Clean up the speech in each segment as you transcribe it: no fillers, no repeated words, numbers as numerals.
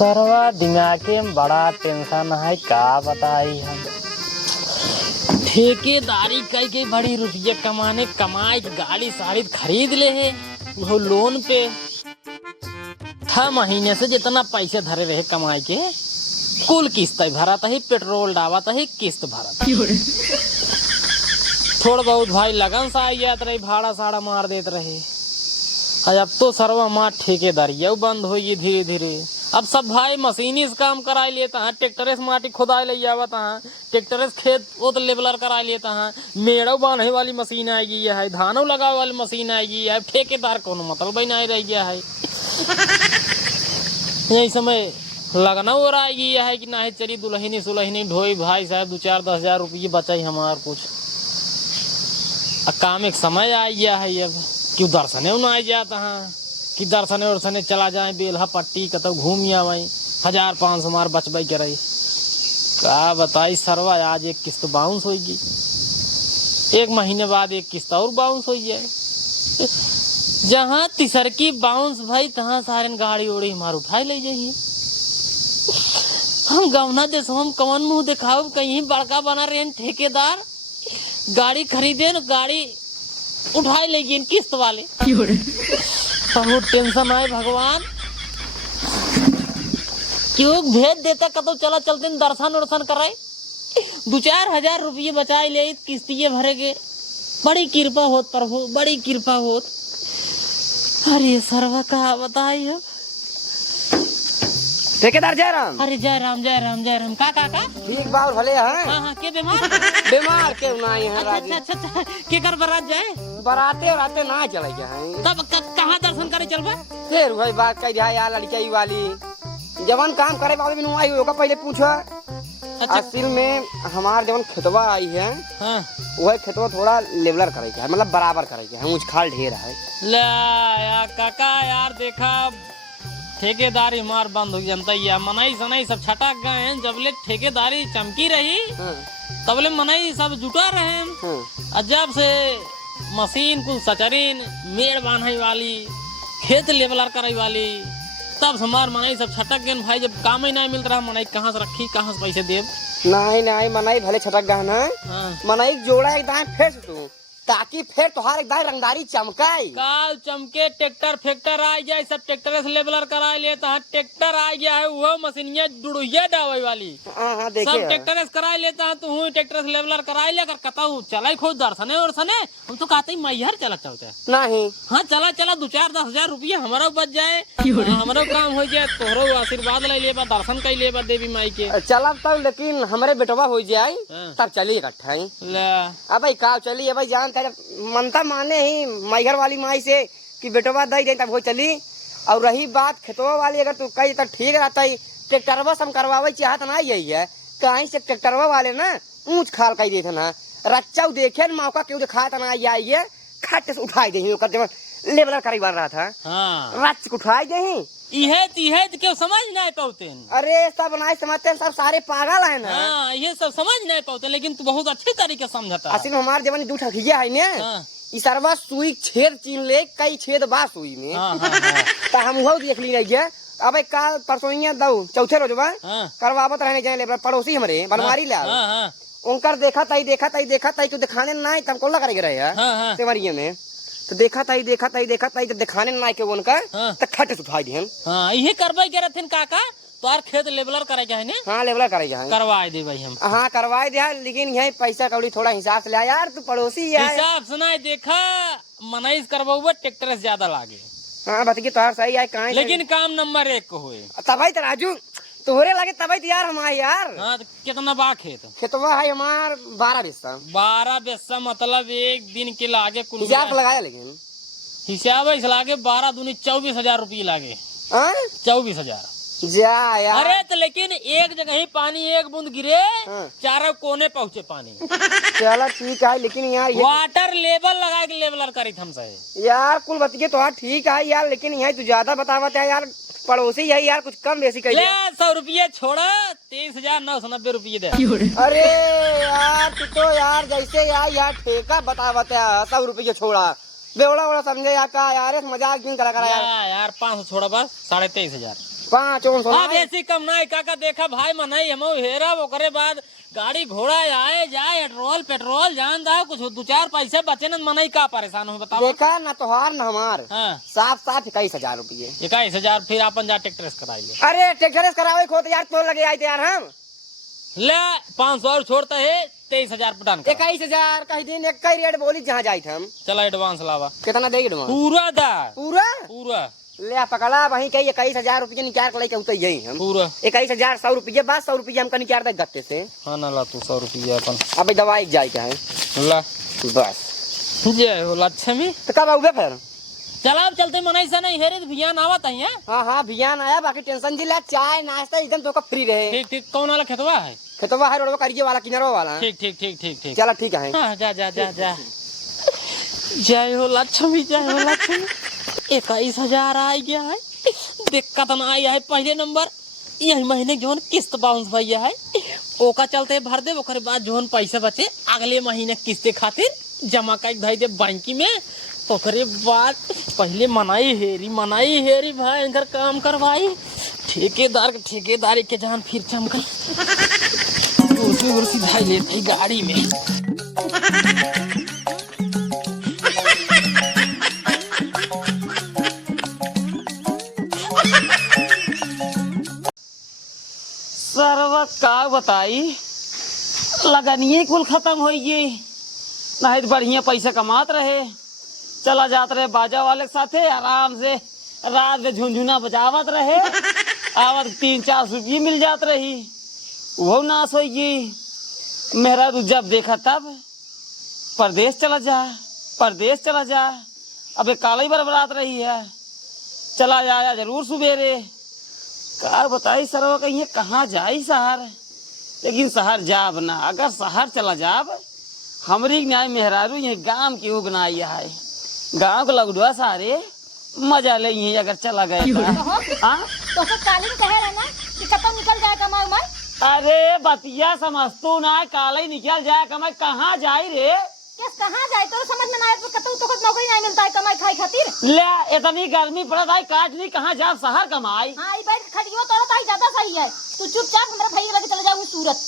सरवा दिमागे में बड़ा टेंशन है, का बताई हम। ठेकेदारी कई के बड़ी रुपये कमाने कमाई गाड़ी साड़ी खरीद ले है वो लोन पे। 6 महीने से जितना पैसे धरे रहे कमाई के कुल किस्त भरा ही, पेट्रोल डावा ही, किस्त भरा। थोड़ा बहुत भाई लगन सा आई जात रही, भाड़ा साड़ा मार देते रहे। अब तो सरवा माँ ठेकेदारी बंद होगी धीरे धीरे। अब सब भाई मशीनी से काम करा लेता है, ट्रैक्टर से माटी खुदाई ले जावत है, ट्रैक्टर से खेत वो तो लेवलर करा लेता है, मेड़ो बांधे वाली मशीन आएगी है, धानों लगावे वाली मशीन आएगी है। ठेकेदार कोनो मतलब ही नहीं रह गया है। यही समय लगना हो रहा है कि ना चली दुल्हनी सुलहनी ढोई भाई साहब 2-4-10 हजार रुपये बचाई हमार कुछ। अब काम एक समय आ गया है अब क्यों दर्शने न आ जाता है कि दर्शने वर्शने चला जाए बेलहा पट्टी कतौ घूम आवाई 1500 मार बचबाई के रही। का बताई सरवा आज एक किस्त बाउंस होगी, 1 महीने बाद एक किस्त और बाउंस हो जाए। जहाँ तीसरकी बाउंस भाई तहाँ सारे गाड़ी उड़ी हमार उठाई ले जाइए। हम गवना देश हम कौन मुँह दिखाओ, कहीं बड़का बना रहे ठेकेदार, गाड़ी खरीदे न गाड़ी उठाई ले गए किस्त वाले। बहुत टेंशन आए भगवान, क्यों भेज देता कतो चला चलते दर्शन वर्शन कराए 2-4 हजार रुपये बचाए ले किस्तिये भरेगे। बड़ी कृपा होत प्रभु, बड़ी कृपा होत। अरे सरवा का बताई अब। ठेकेदार जय राम। अरे जय राम जय राम जय राम। का ठीक बात भले है। हाँ के बीमार बीमार के नहीं है राजी। अच्छा के कर बारात जाए बराते राते ना चले जाए तब कहाँ दर्शन करे चलबा। फिर भाई बात कह दिया यार लड़की वाली जवन काम करे वाले बिनु आई होगा पहले पूछा। असल में हमार जवन खेतवा आई है हाँ। वह खेतवा थोड़ा लेवलर करे है, मतलब बराबर करे है, ऊंच खाल ढेर है। ला यार काका यार देखा ठेकेदारी मार बंद हो जनता है, मनाई सनाई सब छटक गए हैं। जबले ठेकेदारी चमकी रही तबले मनाई सब जुटा रहे हैं। अजब से मशीन कुल सचरीन मेड़ बांधे वाली खेत लेवलर करे वाली तब हमार मनाई सब छटक गए भाई। जब काम ही नहीं मिल रहा मनाई कहाँ से रखी, कहाँ से पैसे देव। नहीं मनाई भले छटक गए ना। मनाई जोड़ा एकदम फेंस तू ताकि फिर तुहार एकदम रंगदारी चमकाई। काल चमके ट्रैक्टर फैक्टर आ जाए, सब ट्रैक्टर से लेवलर करा लेता है। ट्रैक्टर आ गया है वो मशीनिया जुड़ुया डावे वाली सब ट्रैक्टर से करा लेता है। तू ट्रैक्टर से लेवलर करा लेकर कताऊ चला खोज दर्शने और सने हम तो कहते मैहर चला चाहते नहीं। हाँ चला 2-4-10 हजार रुपया हमारा बच जाए, हमारा काम हो जाए, तोहरो आशीर्वाद ले लेबा, दर्शन कर लेबा देवी माई के। चला तब लेकिन हमारे बेटवा हो जाए तब चलिए इकट्ठा ही। अब भाई का चलिए भाई जान मनता माने ही मैहर वाली माई से कि बेटवा दे दे तब हो चली। और रही बात खेतवा वाली अगर तू कही तो ठीक रहता है। ट्रैक्टरवा से हम करवावे चाहत ना यही है कहीं से ट्रैक्टरवा वाले ना ऊंच खाल कही देते ना रच्चा देखे न मौका क्यों दिखाता ना आइए खट से उठाई दे लेवलर करी बन रहा था। रच उठाई दे इहे क्यों समझ नहीं पाते। अरे सब नहीं समझते, सब सारे पागल है ना। हाँ, ये सब समझ नहीं पाते लेकिन तू बहुत अच्छे तरीके समझता। असल में हमारे जवानी दूठ खिया है ना इसरवा सुई छेद चीन ले कई छेद बा सुई में। तो हम वो देख ली रही है। अब काल परसों दऊ चौथे रोज करवावत रहने जाए लेबर पड़ोसी हमारे बनवारी ले उनकर देखा तई तो दिखाने नहीं तमको लगा रहे सेवरिये में तो देखा ताई तो दिखाने ना के उनका तो खट उठाई दिहन। हां इहे करबै के रहथिन काका तोर खेत लेवलर करे के है ने। हां लेवलर करे के है करवाए दे भाई हम। हां करवाए दे लेकिन यही पैसा कौड़ी थोड़ा हिसाब से ले यार तू पड़ोसी है। हिसाब से ना देखा मनाइस करवाओ ट्रैक्टर से ज्यादा लागे। हां बताइए तोहर सही है काहे लेकिन काम नंबर 1 को होए तबई तो राजू तोहरे लागे तबई यार हमारे यार। हां तो कितना बा खेतवा है हमार 12 बिस्सा मतलब एक दिन के लागे कुल हिसाब लगाया लेकिन हिसाब है लागे 12 दूनी 24,000 रुपये लागे। 24,000 जा यार। अरे तो लेकिन एक जगह ही पानी एक बूंद गिरे चारों कोने पहुँचे पानी। चला ठीक है लेकिन यार वाटर लेवल लगा के लेवलर करी हमसे यार कुल बतिए तो ठीक है यार लेकिन यहाँ तू ज्यादा बतावत है यार पड़ोसी है यार कुछ कम बेसी कर 100 रुपये छोड़ा 23,990 रुपये दे। अरे यार तू तो यार जैसे यार ठेका बतावत है 100 रुपये छोड़ा बेवड़ा समझे यार का यार मजाक क्यों करा यार 500 छोड़ा बस 23,500। 5 और सोना अब ऐसी कम नहीं काका देखा भाई मनाई हम हेरा वो करे बाद गाड़ी घोड़ा आए जाए पेट्रोल जान दा कुछ 2-4 पैसे बचे न मनाई का परेशान हो बताओ। देखा ना तोहार ना हमार हाँ। साफ 21,000 रुपये। 21,000 फिर अपन जा ट्रैक्टर कराई ले। अरे ट्रैक्टर करावे खो तो यार तो लगे आए थे यार हम ले 500 और छोड़ता है 23,000 पटान का। 21,000 कहीं दिन एक ही रेट बोली जहाँ जाए थे हम। चला एडवांस लावा कितना देगी एडवांस? पूरा दा पूरा ले पकड़ा वही कही 21,000 रुपये निकाल के उतर यही हम पूरा 21,000 100 रुपये बस 100 रुपये हमका निकाल दे गत्ते से। हाँ ना ला तू 100 रुपया अपन अब दवाई जाए क्या है ला बस जय हो लक्ष्मी। तो कब आओगे फिर? चला अब चलते मनाई से नहीं हेरे भियान आवत है। हाँ भियान आया बाकी टेंशन जिला चाय नाश्ता एकदम तो फ्री रहे। ठीक ठीक कौन वाला खेतवा है? खेतवा है रोडवा करिए वाला किनारो वाला। ठीक ठीक ठीक ठीक ठीक चला ठीक है। हाँ जा जा जा जा जय हो लक्ष्मी जय हो लक्ष्मी। 21,000 आ गया है दिक्कत ना आई है। पहले नंबर यही महीने जोन किस्त बाउंस भैया है ओका चलते भर दे ओकर बाद जोन पैसे बचे अगले महीने किस्ते खातिर जमा कर धई दे बैंकी में। ओकरे बाद पहले मनाई हेरी भाई इनकर काम करवाई ठेकेदार के ठेकेदारी के जान फिर चमकल कुर्सी धाई लेते गाड़ी में। सर्व का बताई लगनिए कुल खत्म हो गई नहीं बढ़िया पैसा कमात रहे चला जात रहे बाजा वाले के साथे आराम से रात में झुनझुना बजावत रहे आवत 3-4 रुपये मिल जात रही वो नाश हो गई। मेरा तो जब देखा तब परदेश चला जा अबे काला ही बरबरात रही है चला जाया जरूर सुबेरे का बताई सरवा कहीं कहाँ जाई शहर लेकिन शहर जाब ना अगर शहर चला जाब हमारी न्याय मेहरारू ये गांव की उगनाई है गांव के लगुआ सारे मजा ले अगर चला गए तो कालीन कहे रहे ना कि कब निकल जाए कमाई उमर। अरे बतिया समझतू ना काले निकल जाए कमाई कहाँ जाई रे किस कहाँ जाए तो समझ में ना आए तो कतौ तो नौकरी नहीं मिलता है कमाई खाई खातिर। ले इतनी गर्मी पड़त है काट नहीं कहाँ जा शहर कमाई। हाँ ये बैठ खड़ियो तो ताई ज्यादा सही है तू चुपचाप हमारे भाई लगे चले जाऊंगी सूरत।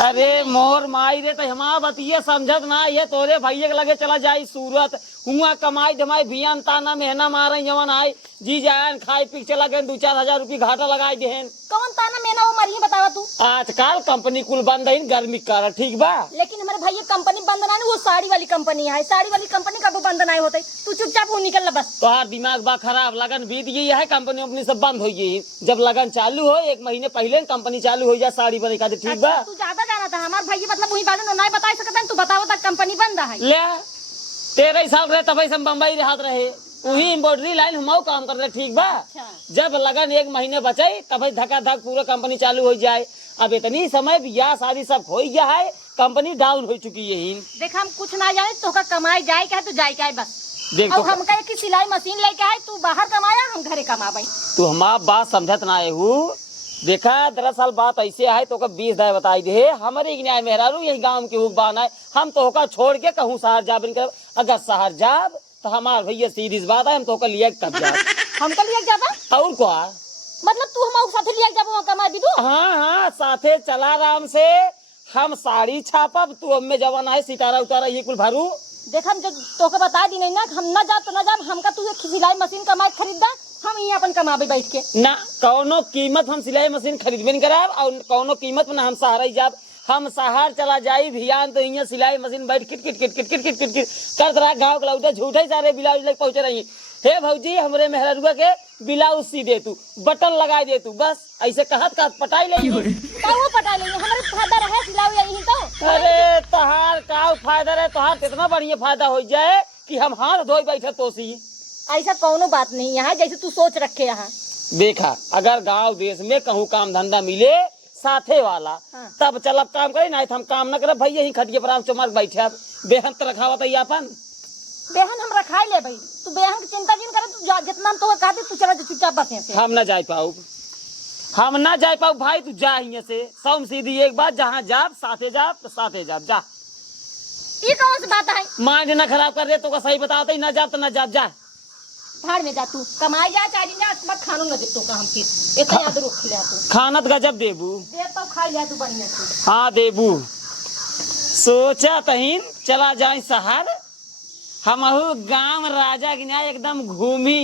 अरे मोर माई रे तो हमारा बतिया समझत ना ये तोरे भैया के लगे चला जाई सूरत हुआ कमाई धमाई भियान ताना मेहना मारे जवन आई जी जान खाए पी चला गए 2-4 हजार रुपये घाटा लगाई देहन। कौन ताना मेना वो मरिए बतावा तू। आजकल कंपनी कुल बंद है गर्मी कर ठीक बा लेकिन हमारे भैया कंपनी बंद ना वो साड़ी वाली कंपनी है साड़ी वाली कंपनी कब बंद नहीं होते तू चुपचाप वो निकल बस। तोहार दिमाग बा खराब लगन बीत गई है कंपनी अपनी सब बंद हो गई जब लगन चालू हो 1 महीने पहले कंपनी चालू हो जाए साड़ी बने का ठीक बा। तू ज्यादा जाना था हमारे भैया मतलब वही बात नहीं बता सकता तू बताओ तक कंपनी बंद है। ले 13 साल रहे तब हम बम्बई रहत रहे वही एम्ब्रॉयडरी लाइन हम काम कर रहे ठीक बा। जब लगन 1 महीने बचे तब धक्का धक पूरा कंपनी चालू हो जाए अब इतनी समय ब्याह शादी सब हो गया है कंपनी डाउन हो चुकी है। देख हम कुछ ना जाने तो का कमाई जाए क्या तो जाए क्या बस देख और हम कहे कि सिलाई मशीन लेके आए तू बाहर कमाया हम घरे कमाबई। तू हमार बात समझत ना है देखा दरअसल बात ऐसे है तो 20 दाय बताई दे हमारे न्याय मेहरारू यही गांव के हुक्बान है हम तो होकर छोड़ के कहूँ शहर जाब अगर शहर जाब तो हमार भैया सीधी बात है हम तो लिया कब जाब हमको लिया जाबा और क्या मतलब तू हमारे साथे लिया जाबा कमाई भी तू। हाँ साथे चला आराम से हम साड़ी छापब तू अब में जवान है सितारा उतारा ये कुल भरू। देख हम जो तो के बता दी नहीं ना हम ना जा तो ना जा हमका तू सिलाई मशीन कमाई खरीदा हम यहाँ अपन कमाबे बैठ के ना कौनो कीमत हम सिलाई मशीन खरीदबे नहीं कराब और कौनो कीमत में हम सहारा ही जाब हम शहर चला जाई भियान तो यहाँ सिलाई मशीन बैठ kit kit kit kit kit kit kit kit करत रहा गाँव के लौटे झूठे सारे ब्लाउज लेके पहुंचे रही हे भौजी हमरे मेहरुआ के ब्लाउज सी दे तू बटन लगा दे तू बस ऐसे कहत पटाई ले वो पटाई लेंगे हमारे फायदा रहे सिलाई यही तो। अरे तहार का फायदा रहे तोहार इतना बढ़िया फायदा हो जाए कि हम हाथ धोई बैठे तो सी ऐसा कोनो बात नहीं यहाँ जैसे तू सोच रखे यहाँ। देखा अगर गांव देश में कहूँ काम धंधा मिले साथे वाला तब चलब काम करे ना हम काम न करब भैया ही खटिए पर चमार बैठे बेहन तो रखावत है अपन बेहन हम रखा ले भाई तू बेहन की चिंता क्यों करे तू जितना तो कहते तू चला चुपचाप बस यहाँ से। हम ना जा पाऊ भाई तू जा यहाँ से सौम सीधी एक बात जहाँ जाब साथे जाब तो साथे जाब जा। ये कौन सी बात है माइंड ना खराब कर रहे तो का सही बताते ही ना जाब तो ना जाब जा भाड़ में जा तू कमाई जा चाहे जा मत खानो न दे तो का हम फिर इतना याद रख ले तू खानत गजब देबू दे तो खा जा तू बढ़िया से हाँ देबू सोचा तहीन चला जाए शहर हमहू गांव राजा गिना एकदम घूमी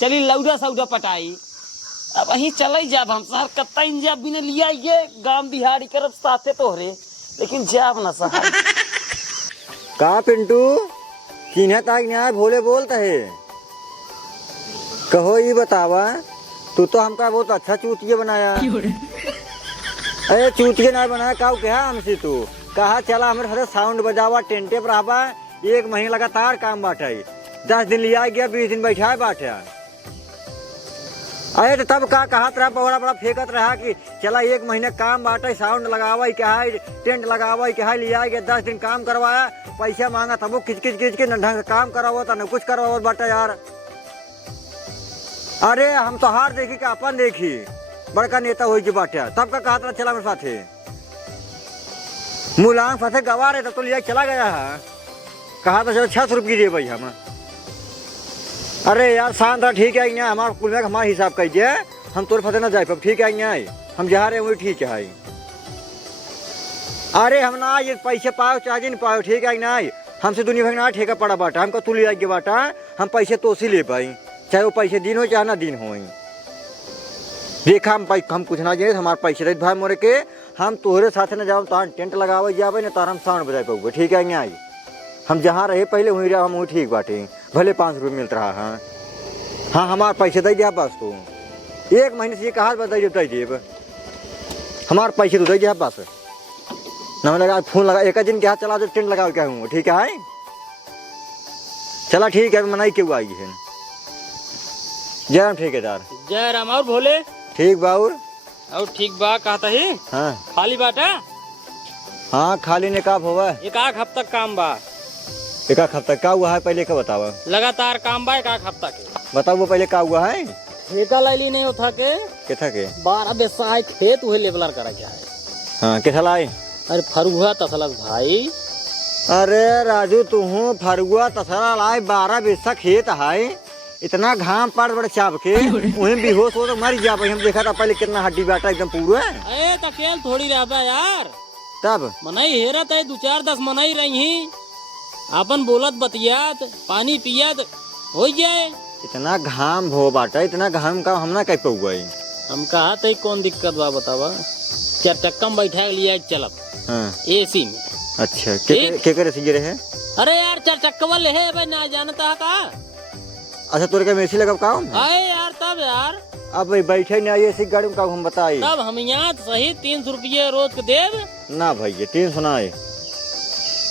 चली लौड़ा सौड़ा पटाई अब वहीं चले जाब हम शहर कतई जाब बिना लिया ये गांव बिहारी करब साथे तोहरे लेकिन जाब ना शहर का पिंटू चिन्ह ताक न्याय भोले बोलता है कहो ये बतावा तू तो हमका बहुत अच्छा चूतिया बनाया अरे चूतिया ना बनाया का कहा हमसे तू कहा चला हमारे साथ साउंड बजावा टेंटे पर रहबा 1 महीने लगातार काम बांटे 10 दिन लिया गया 20 दिन बैठा बांटे अरे तो तब का कहत रहा बड़ा बड़ा फेंकत रहा कि चला 1 महीने काम बांटे साउंड लगावा क्या है टेंट लगावा क्या है लिया गया 10 दिन काम करवाया पैसा मांगा तब वो खिच के ढंग से काम करावो था न कुछ करवाओ बाटा यार। अरे हम तो हार देखी कि अपन देखी बड़का नेता हो के बाटा तब का कहत रहा चला मेरे साथे मुलांग फंसे गवा रहे तब तो लिया चला गया है कहा था चलो 600 रुपये दे भाई हम। अरे यार शांत रहा ठीक है क्या हमारा कुल में हमारा हिसाब कीजिए हम तोर फंसे ना जाए पर ठीक है क्या हम जहाँ रहे वही ठीक है। अरे हम ना ये पैसे पाओ चाहे नहीं पाओ ठीक है ना हमसे दुनिया भर ना ठेका पड़ा बाटा हमको तू लिया बाटा हम पैसे तो ही ले पाई चाहे वो पैसे दिन हो चाहे ना दिन हो देखा हम कुछ ना जाए हमारे पैसे रहे भाई मोरे के हम तोहरे साथ न जाओ तो टेंट लगावे जावे ना तार हम साउंड बजाए पाऊंगे ठीक है क्या हम जहाँ रहे पहले वहीं रहा हम वही ठीक बाटे भले 5 रुपये मिलता रहा हाँ हाँ हमारे पैसे दे दिया बस तू 1 महीने से ये कहा बताइए देव हमारे पैसे तो दे दिया बस न लगा फोन लगा 1 दिन के हाथ चला तो टेंट लगा क्या हूँ ठीक है चला ठीक है मनाई क्यों आई है जयराम ठेकेदार जयराम और भोले ठीक बाउर और ठीक बा कहता ही हाँ खाली बाटा हाँ खाली ने कब हुआ एक आध हफ्ता काम बा एक हफ्ता का हुआ है पहले का बतावा लगातार काम बा एक आध हफ्ता के बताओ वो पहले का हुआ है ठेका लाइली नहीं होता के किथा के 12 बेसाई खेत हुए लेवलर करा क्या है हाँ किथा लाई अरे फरुआ तसलस भाई अरे राजू तू फरुआ तसरा लाई 12 बीसा खेत है इतना घाम पड़ बड़े चाप के वहीं बेहोश हो तो मर जा हम देखा था पहले कितना हड्डी बाटा एकदम पूरा अरे तकेल थोड़ी रहता यार तब मनाई हेरत है 2-4-10 मनाई रही ही अपन बोलत बतियात पानी पियत हो जाए इतना घाम हो बाटा इतना घाम का हम ना कह पाऊंगा हम कहा थे कौन दिक्कत बा बतावा 4 चक्का में बैठा लिया चलब हाँ एसी में अच्छा के करे सीजे रहे अरे यार 4 चक्का वाले है भाई ना जानता का अच्छा तोरे का मेसी लगा काम अरे यार तब यार अब भाई बैठे ना ये गाड़ी में का हम बताई तब हम यहाँ सही 300 रुपये रोज के देव ना भाई ये 300 ना है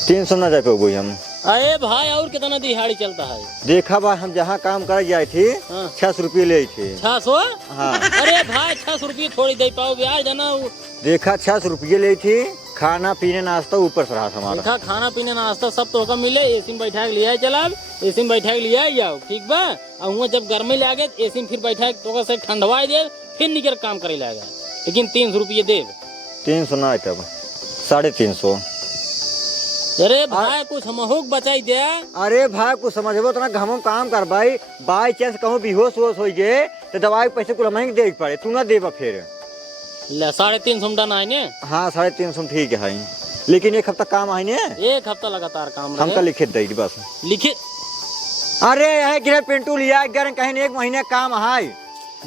300 ना जा पाओगे हम अरे भाई और कितना दिहाड़ी चलता है देखा बा हम जहाँ काम कर जाए थे हाँ। 600 रुपये ले थे 600 हाँ अरे भाई 600 रुपये थोड़ी दे पाओ यार जना देखा 600 रुपये ले थी खाना पीने नाश्ता ऊपर से रहा हमारा देखा खाना पीने नाश्ता सब तो मिले एसी में बैठा के लिया चला एसी में बैठा के लिया जाओ ठीक बा और वहाँ जब गर्मी लगे एसी में फिर बैठा तो से ठंडवा दे फिर निकल काम करे लगा लेकिन 300 रुपये दे 300 ना तब 350। अरे भाई कुछ हमहुक बचाई दे अरे भाई कुछ समझबो तो ना घमो काम कर भाई बाई चांस कहूँ बेहोश वोश हो गए तो दवाई के पैसे कुल हमें दे पड़े तू ना देबा फिर ले 350 डन आए ने हाँ 350 ठीक है लेकिन 1 हफ्ता काम आए ने 1 हफ्ता लगातार काम हमका लिखे दे बस लिखे अरे है गिरे पिंटू लिया कहीं 1 महीने काम है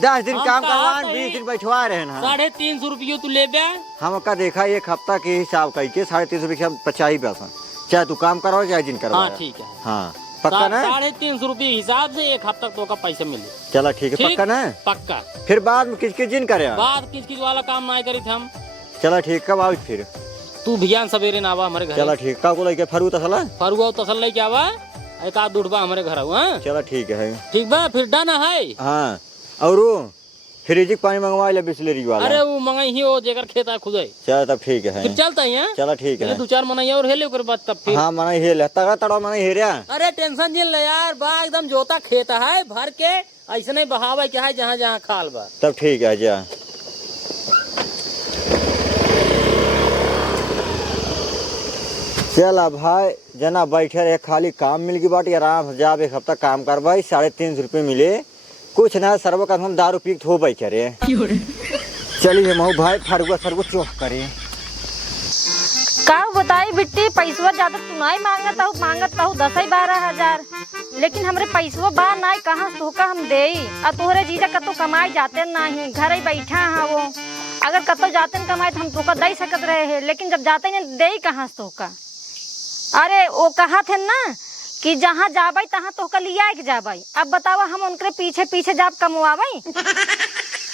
10 दिन हम काम कहा करवा था 20 दिन बैठवा रहे हैं 350 रुपये तू ले बे हम का देखा 1 हफ्ता के हिसाब करके 350 रुपये पचास ही पैसा चाहे तू काम करवाओ चाहे दिन करवाओ हाँ ठीक है हाँ पक्का ना 350 रुपये हिसाब से 1 हफ्ता तो का पैसा मिले चला ठीक है पक्का ना पक्का फिर बाद में किस दिन करे बाद किस वाला काम ना करी थे हम चला ठीक कब आओ फिर तू भियान सवेरे ना आवा हमारे घर चला ठीक का को लेके फरू तसला फरुआ तसल लेके आवा एक आध दूढ़ बा हमारे घर हुआ चला ठीक है ठीक बा फिर डन है हाँ और फ्रिज पानी मंगवा ले बिस्लेरी वाला अरे वो मंगाई ही हो जेकर खेता खुदे चला तब ठीक है फिर चलता है चला ठीक है 2-4 मनाई और हेले ओकर बाद तब फिर हाँ मना हे ले तगड़ा तड़ा मना हे रे अरे टेंशन जिल ले यार बा एकदम जोता खेता है भर के ऐसे नहीं बहावा क्या है जहाँ जहाँ खाल बा तब ठीक है जा चला भाई जना बैठे रहे खाली काम मिल गई बाटी आराम से जाब एक हफ्ता काम कर भाई 350 रुपये मिले कुछ ना सर्व का हम दारू पी हो बैठे रहे चलिए महू भाई फरुआ सरगो चौक करे का बताई बिट्टी पैसवा ज्यादा तू नहीं मांगत हूँ 10-12 लेकिन हमरे पैसवा बा नहीं कहाँ तोहका हम दे आ तोहरे जीजा कतो कमाई जाते नहीं घर ही बैठा है वो अगर कतो जाते कमाए तो हम तोहका दे सकत रहे है लेकिन जब जाते नहीं दे कहाँ तोहका अरे वो कहा थे ना कि जहाँ जाबई तहाँ तोहका लिया के जाबई अब बतावा हम उनके पीछे पीछे जाब कमवाबई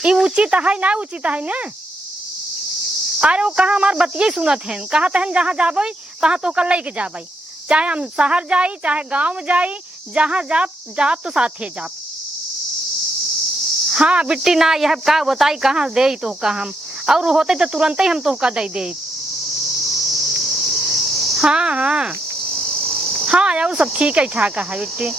ये उचित है ना उचित है ना अरे वो कहा हमार बतिये सुनत हैं कहत हैं जहाँ जाबई तहाँ तोहका ले के जाबई चाहे हम शहर जाई चाहे गांव में जाई जहाँ जाब तो साथे जाब हाँ बिट्टी ना यह का बताई कहाँ दे तोहका हम और होते तो तुरंत ही हम तोहका दे हाँ हाँ हाँ और सब ठीक है ठाक है बिट्टी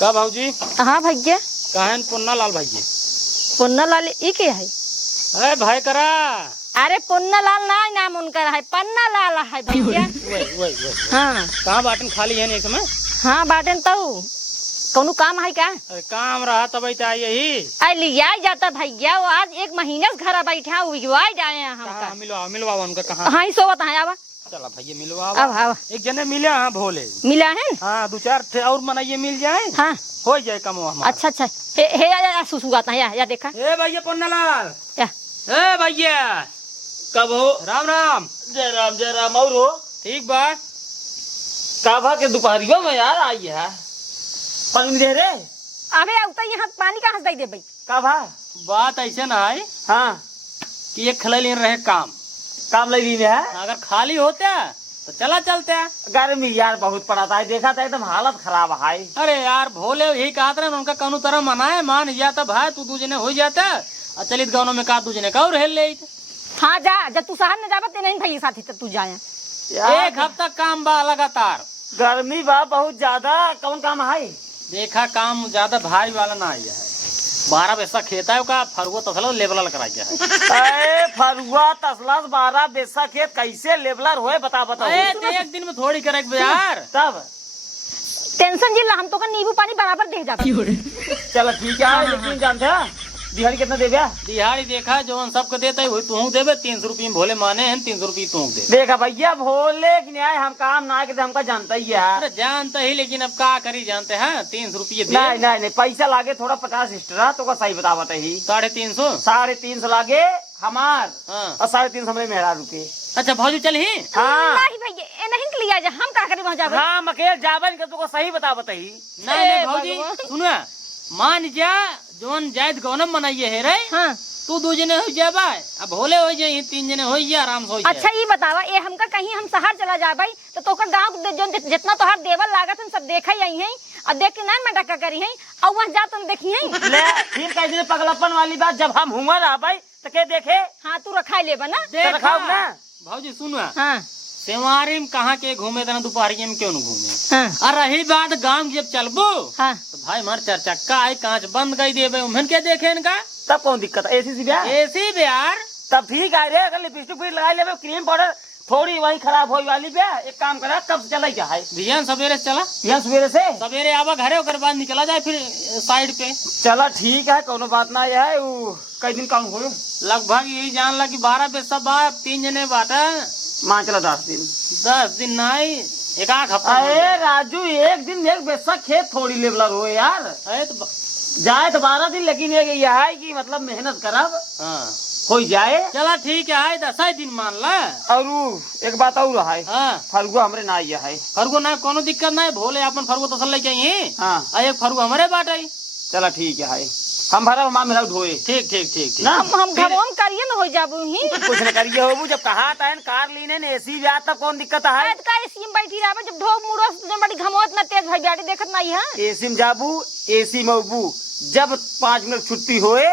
का भाऊजी हाँ भैया कहन पुन्ना लाल भैया पुन्ना लाल ई के है अरे भाई करा अरे पुन्ना लाल ना नाम उनका है पन्ना लाल है भैया वही हाँ कहाँ बाटन खाली है नहीं समय हाँ बाटन तो कौनो काम है का अरे काम रहा तब यही आई लिया जाता भैया वो आज 1 महीने से घर बैठा हुआ जाए हम मिलवा उनका कहाँ हाँ ही सोवत है आवा चला भैया मिलवा अब हाँ एक जने मिले हाँ भोले मिला है हाँ 2-4 थे और मनाइए मिल जाए हाँ हो जाए कम हमारा अच्छा हे या सुसुगाता है या देखा ए भैया पन्नालाल या ए भैया कब हो राम राम जय राम और हो ठीक बा काभा के दोपहरियों में यार आई है पानी दे रे अबे उतर यहाँ पानी कहाँ से दे भाई काभा बात ऐसे ना है हाँ कि एक खिला ले रहे काम ले ली है अगर खाली होते तो चला चलते गर्मी यार बहुत पड़ा था देखा था एकदम हालत खराब है अरे यार भोले यही कहा था उनका कौन तरह मनाए मान जाता भाई तू 2 जने हो जाता चलित गाँव में कहा 2 जने का रह ले हाँ जा जब तू शहर में जाबत नहीं भाई साथी तू जाए 1 हफ्ता काम बा लगातार गर्मी बा बहुत ज्यादा कौन काम है देखा काम ज्यादा भारी वाला ना आया है 12 पैसा खेता है का फरुआ तसला लेबलर कराई है फरुआ तसला 12 पैसा खेत कैसे लेबलर होए बता एक दिन में थोड़ी करे यार तब टेंशन जिला हम तो का नींबू पानी बराबर दे जाता चलो ठीक है लेकिन जानते हैं दिहाड़ी कितना देवे दिहाड़ी देखा जो सबको देता है वही तू देवे 300 रुपये भोले माने हैं 300 रुपये तू दे देखा भैया भोले की न्याय हम काम ना के हमका जानता ही है अरे जानता ही लेकिन अब का करी जानते हैं 300 रुपये नहीं पैसा लागे थोड़ा 50 एक्स्ट्रा तो का सही बतावत ही 350 लागे हमार और 350 हमारे मेहरा रुपये अच्छा भाजी चल ही हाँ नहीं भैया नहीं लिया जा हम का करे वहाँ जावे हाँ मकेल जावन के तो सही बतावत ही नहीं भाजी सुनो मान जा जोन जायद गौनम मनाइए है रे हाँ तू 2 जने हो जाबा अब भोले हो जाए 3 जने हो जाए आराम से हो जाए अच्छा ये बतावा ये हमका कहीं हम शहर चला जाबे तो तोका गांव जो जितना तोहार देवल लागत हम सब देखा ही हैं और देख के नहीं मैं डका करी हैं और वहाँ जा तुम देखी हैं ले फिर कह दे पगलपन वाली बात जब हम हुआ रहबे तो के देखे हाँ तू रखा ले बना रखाओ ना भाजी सुनो हाँ सेवारी में कहाँ के घूमे तना दोपहरिया में क्यों न घूमे हाँ और रही बात गांव जब चलबो हाँ तो भाई हमारे 4 चक्का आई कांच बंद कर दे उम्हन के देखे इनका तब कौन दिक्कत है एसी ब्यार तब ठीक है रे अगर लिपस्टिक भी लगा ले क्रीम पाउडर थोड़ी वही खराब हो वाली बे एक काम करा कब चला क्या है भियान सवेरे से चला भियान सवेरे आवा घरे ओकर बाद निकला जाए फिर साइड पे चला ठीक है कोनो बात ना है कई दिन काम हो लगभग यही जान ला कि 12 पैसा बाप 3 जने बाटा मान चला 10 दिन नहीं एक हफ्ता अरे राजू एक दिन एक पैसा खेत थोड़ी लेवलर हो यार अरे तो जाए तो 12 दिन लेकिन ये है कि मतलब मेहनत करब हो जाए चला ठीक है 10 दिन मान ला और एक बात और है फरुआ हमरे ना है फरुआ ना कोनो दिक्कत ना है भोले अपन फरुआ तसल लेके आई हाँ एक फरुआ हमारे बाटे चला ठीक है हम भरा माँ मेरा ढोए ठीक ना हम घरों करिए न हो जाबू ही कुछ न करिए हो जब कहा था कार लीने ने एसी भी आता कौन दिक्कत है का एसी में बैठी रहबे जब ढोक मुड़ो जब बड़ी घमोत न तेज भाई बैठी देखत नहीं है एसी में जाबू एसी में उबू जब 5 मिनट छुट्टी होए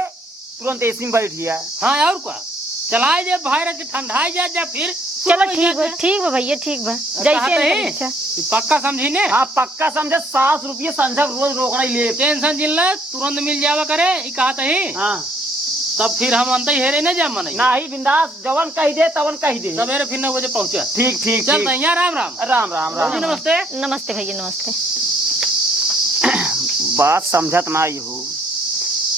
तुरंत एसी में बैठ गया हाँ और क्या चलाए जे भाई के ठंडाई जा फिर चलो ठीक है भैया ठीक है जैसे पक्का समझी ने हाँ पक्का समझे 7 रुपये संझा रोज रोकना ही ले टेंशन जिल तुरंत मिल जावा करे कहा हाँ तब फिर हम अंत ही हेरे न जा मन नाही बिंदास जवन कह दे तवन कह दे। सवेरे फिर 9 बजे पहुंचा। ठीक ठीक चल ठीक। भैया राम राम। राम राम राम। जी नमस्ते। नमस्ते भैया नमस्ते। बात समझत ना ही हो,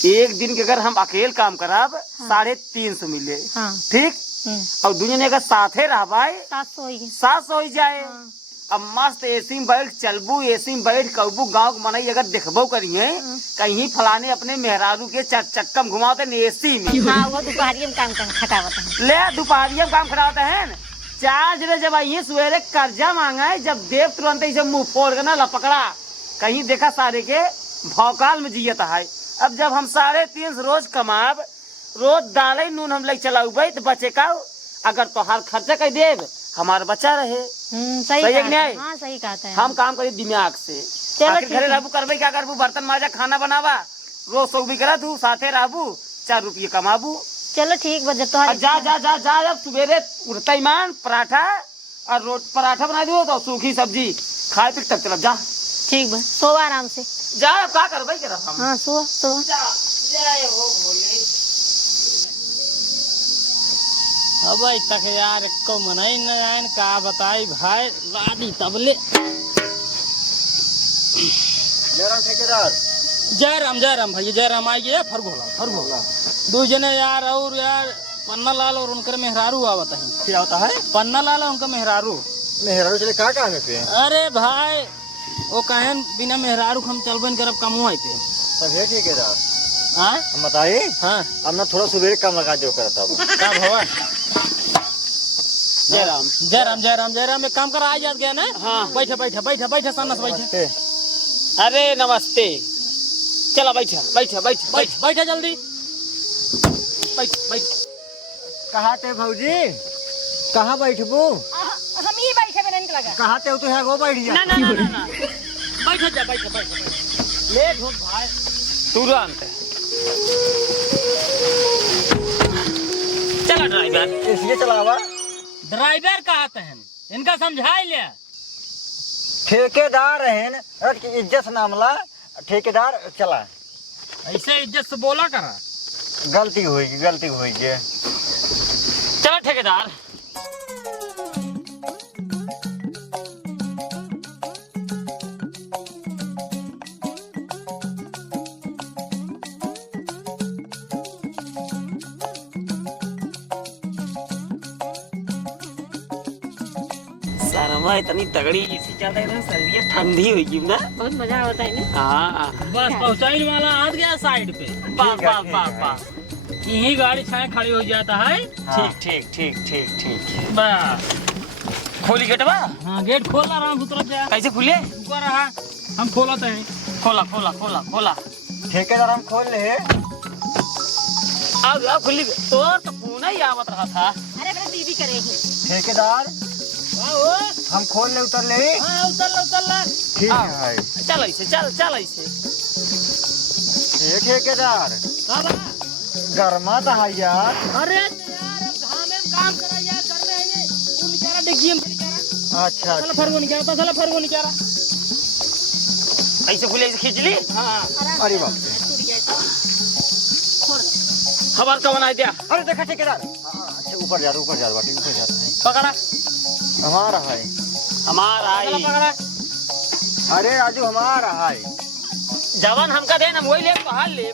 एक दिन के अगर हम अकेले काम करब 350 मिले। हाँ। ठीक। और दुनिया अगर साथे रहबाई 700 हो जाए। अब मस्त एसी में बैठ चलबू, एसी में बैठ कहबू गाँव के मनई अगर देखबो करिए कहीं फलाने अपने मेहरारू के चक्का में घुमाते एसी में। हाँ, वो दोपहरिया में काम खटावत है। ले दोपहरिया में काम खटावते हैं। 4 बजे जब आइए सवेरे कर्जा मांगा, जब देव तुरंत ऐसे मुंह फोड़ के ना लपकड़ा, कहीं देखा सारे के भौकाल में जियत है। अब जब हम 350 रोज कमाब, रोज दाले नून हम लग चलाऊ तो बचे का, अगर तोहार खर्चा कर देव हमारा बच्चा रहे। सही है कि कहा नहीं? हाँ सही कहता है। हम काम करिए दिमाग से। चलो घरे रहबू करबे क्या करबू, बर्तन माजा खाना बनावा, रोज सो भी करा तू साथे रहबू, 4 रुपये कमाबू। चलो ठीक बा। जब तो जा जा जा जा जब सवेरे उठता ईमान पराठा और पराठा बना दो तो सूखी सब्जी खाए पी तक चलब जा। ठीक बा, सो आराम से। जा अब का करबे करा हम। हाँ सो सो। जय हो भोले। अब तक यार को मनाई न आयन का बताई भाई रादी तबले। जय राम भैया जय राम। आई गया फरगोला 2 जने यार, और यार पन्ना लाल और उनकर मेहरारू आवत है। क्या होता है? पन्ना लाल और उनका मेहरारू चले का काम है पे? अरे भाई वो कहन बिना मेहरारू हम चलबन करब कमुआई पे। पर है ठेकेदार। हाँ हम बताइए। हाँ अब ना थोड़ा सवेरे काम लगा जो करता हूँ। क्या भवा। जय राम। एक काम कर आ जात गया ना। हाँ। बैठा सामने से बैठा। अरे नमस्ते। चला बैठा जल्दी बैठ। कहाँ थे भौजी? कहाँ बैठबू? हम ही बैठे में नहीं लगा। कहाँ थे? तो है वो बैठ जा। ना बैठ। लेट हो भाई तुरंत। चला ड्राइवर। इसलिए चलावा। ड्राइवर कहते हैं इनका समझाई ले। ठेकेदार है की इज्जत नामला ठेकेदार चला। ऐसे इज्जत से बोला करा। गलती होगी। चला ठेकेदार। इतनी तगड़ी इसी चलता है सर्दी ठंडी होगी ना, बहुत मजा आता है ना। हाँ बस पहुंचाई वाला आ गया साइड पे। बस यही गाड़ी छाए खड़ी हो जाता है। ठीक। बस खोली गेटवा। हाँ गेट खोला आराम से जा। कैसे खुले? ऊपर रहा हम खोलते हैं। खोला। ठेकेदार हम खोल ले। अब खुली तो पूना ही आवत रहा था। अरे मेरी दीदी करेगी। ठेकेदार हम खोल ले उतर ले। उतर ला। ठीक है। चल ऐसे। ठेकेदार गर्मा था यार। अरे यार अब घाम में काम करा यार, कर रहे हैं ये बेचारा देखिए हम बेचारा। अच्छा साला फरगो नहीं क्या रहा। ऐसे खुले ऐसे खींच ली। हाँ अरे बाप रे। खबर कौन आ दिया? अरे देखा ठेकेदार। अच्छा ऊपर जा बाटी ऊपर जा रहा है। पकड़ा हमारा है। हमारा आई। पकड़ा। अरे राजू हमारा है। जवान हमका देना वही ले तो हाल ले।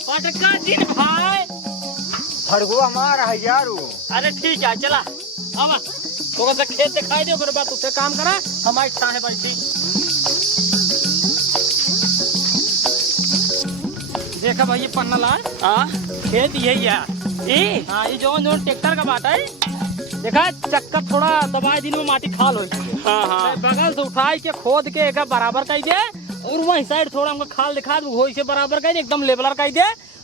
पटका दिन भाई। फरगो हमारा है यारू। अरे ठीक है चला। अब तो से खेत दिखाई दे, फिर बात उससे काम करा। हमारी है बैठी। देखा भाई ये पन्ना ला खेत यही है। हाँ ये जो ट्रैक्टर का बात है। देखा चक्कर थोड़ा दबाए दिन में माटी खाल हो। हाँ बगल से उठाई के खोद के एक बराबर कर दे, और वही साइड थोड़ा हमको खाल दिखा दो, वही से बराबर कर दे, एकदम लेवलर कर दे।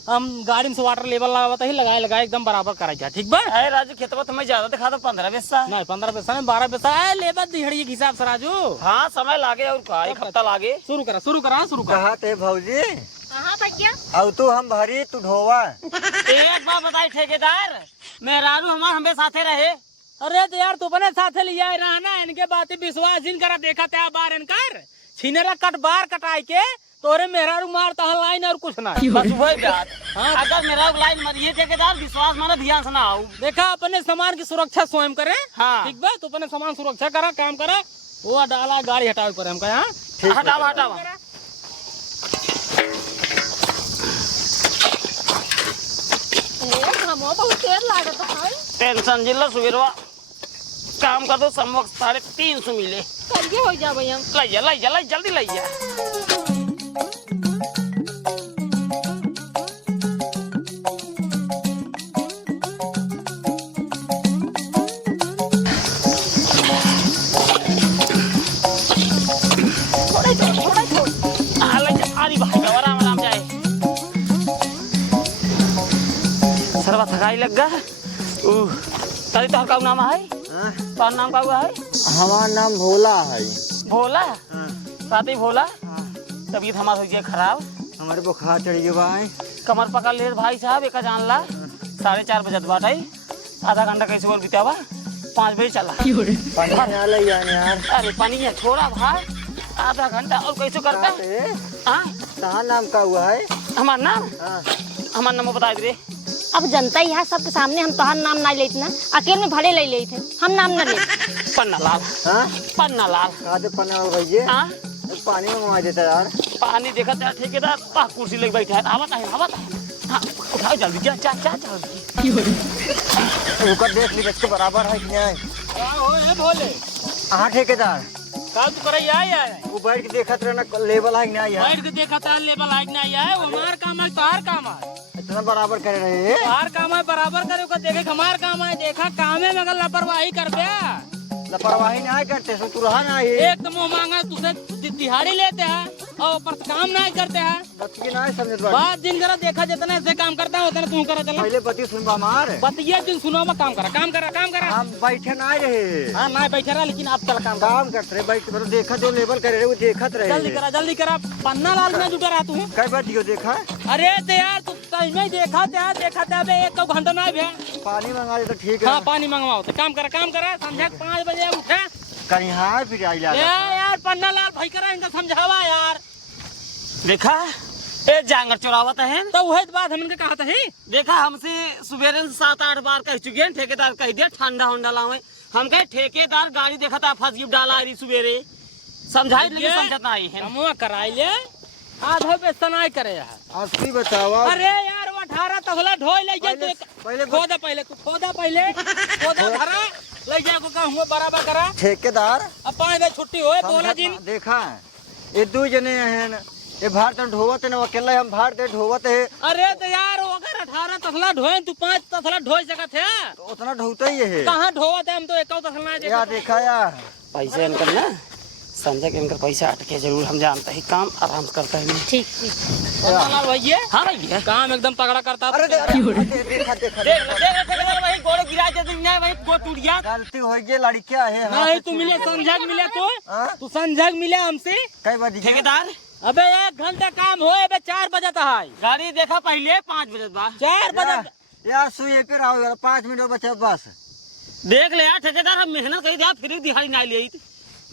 हम गाड़ी में से वाटर लेवल लगाता ही लगाए एकदम बराबर कराई जा। ठीक बा? अरे राजू खेतवा तुम्हें ज्यादा दिखा दो 15 पैसा। नहीं 15 पैसा नहीं 12 पैसा है। लेबर दिहाड़ी के हिसाब से राजू। हाँ समय लागे और का एक हफ्ता लागे। शुरू करा। कहा थे भौजी? कहाँ तक गया? अब तू हम भरी तू ढोवा। एक बार बताई ठेकेदार, मेहरारू हमें साथे रहे। अरे तो यार तू अपने साथे लिया रहा ना, इनके बातें विश्वास जिन करा देखा त्या बार इनकर छीनेरा कट बार कटाई के तोरे मेरा मारता है लाइन और कुछ ना बस वही बात। अगर मेरा लाइन मरिए ठेकेदार विश्वास माना ध्यान से ना आओ। देखा अपने सामान की सुरक्षा स्वयं करे। हाँ। ठीक बा, तू अपने सामान सुरक्षा करा, काम करा। वो डाला गाड़ी हटावे पर हमका यहाँ हटावा हटावा। बहुत तेज लागत है। टेंशन जिला सुबेरवा काम कर दो समवक्त 350 मिले। करिए हो जा भैया। लै जल्दी लै जा। अरे भाई आराम आराम जाए। सरवा थकाई लग गया। तरी तोहर का नाम है? तोहर नाम का हुआ है? हमारा नाम भोला है। भोला? साथी भोला? तबीयत हमार हो गई खराब। हमारे बुखार चढ़ गया भाई। कमर पकड़ ले भाई साहब। एक जान ला 4:30 बजत बाटे। आधा घंटा कैसे बोल बितावा? 5 बजे चला। पानी यार। अरे पानी है छोड़ा भाई। आधा घंटा और कैसे करता है? कहाँ नाम का हुआ है? हमार नाम? हमार नाम बता दे। अब जनता यहाँ सबके सामने हम तोहार नाम ना लेते ना, अकेले में भले ले लेते, हम नाम न ले। पन्ना लाल। पन्ना लाल। आधे पन्ना भैया। पानी मंगवा देता यार। पानी देखा था ठेकेदार कुर्सी लेके बैठा है। आवत है। उठाओ जल्दी जा जा जा जल्दी। ऊपर देख ली बच्चे बराबर है कि नहीं? भोले हाँ ठेकेदार का तू करे यार? वो बैठ के देखत रहना लेवल है कि नहीं है? बैठ के देखा था लेवल है कि नहीं है? वो हमार काम है, तोहार काम है। इतना बराबर कर रहे तोहार काम है बराबर करे को देखे हमार काम है। देखा कामे में अगर लापरवाही कर बे, लापरवाही नहीं करते सो तू रहा ना ये। एक तो मुँह मांगा तुझसे दिहाड़ी लेते हैं और ऊपर से काम नहीं करते हैं। बत्ती नहीं समझ बात दिन करा देखा जितना ऐसे काम करता है उतना तू करा चला। पहले बत्ती सुन मार बतिया दिन सुनो में काम करा। हम बैठे नहीं रहे। हाँ ना बैठे रहा, लेकिन आप चल काम करते रहे बैठ के देखा जो लेवल कर रहे वो देखत रहे। जल्दी करा। पन्ना लाल में जुटा रहा तू। कई बार दियो देखा? अरे तो यार तू टाइम में देखा था बे, 1 घंटा नहीं भैया। पानी मंगा दे तो ठीक है। हाँ पानी मंगवाओ तो काम करा। संध्या 5 बजे उठे कहीं हाँ फिर आई यार। पन्ना लाल भाई करा इनका समझावा यार। देखा ए जांगर चोरावत है तो वही बात हमने कहा था। देखा हमसे सुबेरे 7-8 बार कह चुके हैं। ठेकेदार कह दिया ठंडा होंडा लावे। हम कहे ठेकेदार गाड़ी देखा था फंस गिफ्ट डाला रही सुबेरे। समझाई लेकिन समझत नहीं है। कमुआ कराई ले आधो पे सनाई करे यार। आपसी बताओ। अरे यार वो 18 तसला ढोई ले जा। खोदा पहले धरा ले जा को कहूं बराबर करा। ठेकेदार अब 5 बजे छुट्टी होए बोला जी। देखा ये 2 जने हैं ये भार तो ढोवत है ना अकेला हम भार दे ढोवत है। अरे तो यार अगर 18 तसला ढोए तू 5 तसला ढोई सकत है तो उतना ढोता ही है। कहां ढोवत है? हम तो 1 तसला यार देखा यार पैसे इनकर ना समझे कि इनका पैसा अटके जरूर। हम जानते हैं काम आराम से करता है। ठीक। लाल भैया हाँ भैया काम एकदम तगड़ा करता। अरे देखा ठेकेदार वही गोड़ गिरा दे वही गोड़ टूट गया। गलती हो गई लड़कियां है। नहीं तू मिले समझक मिले तू समझक मिले हमसे। कई बार ठेकेदार अबे 1 घंटा काम होए बे 4 बजे है। गाड़ी देखा पहले 5 बजे बाद 4 बजे यार सुई पे रहो यार 5 मिनट बचा बस। देख ले यार ठेकेदार हम मेहनत करी दिया फिर दिहाड़ी नहीं ली।